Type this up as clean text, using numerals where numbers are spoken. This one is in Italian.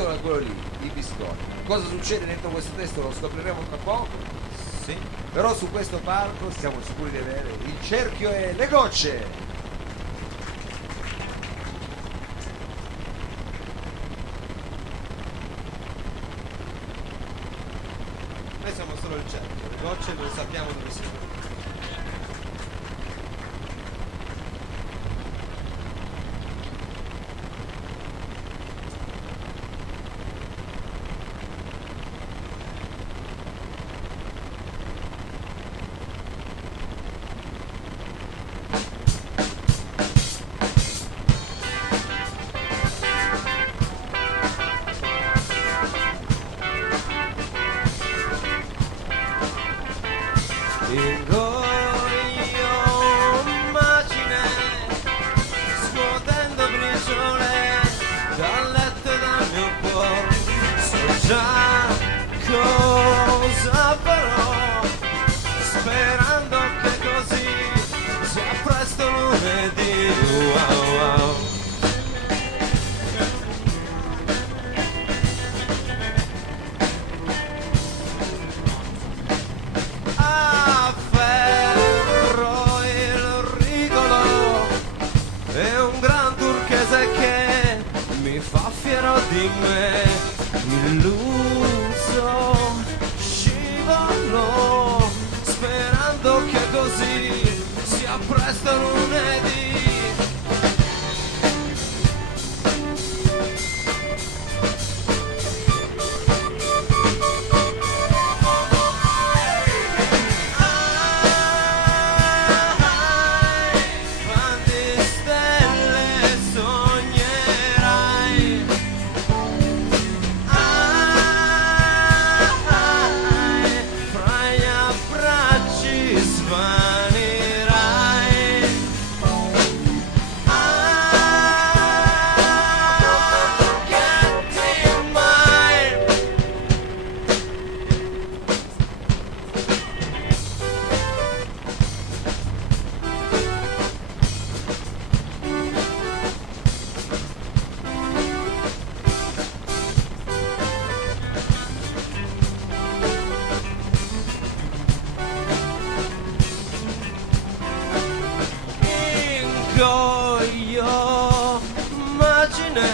testo è quello lì, i biscotti. Cosa succede dentro questo testo lo scopriremo tra poco. Sì. Però su questo palco siamo sicuri di avere il cerchio e le gocce. Noi siamo solo il cerchio, le gocce non sappiamo dove siano. Ingoio immagine, scuotendo briciole dal letto e dal mio cuore. So già cosa farò, sperando che così sia presto lunedì. Wow, wow. Afferro il rigolo e un gran turchese che mi fa fiero di me. Illuso scivolo, sperando che così sia presto lunedì. Ingoio immagine,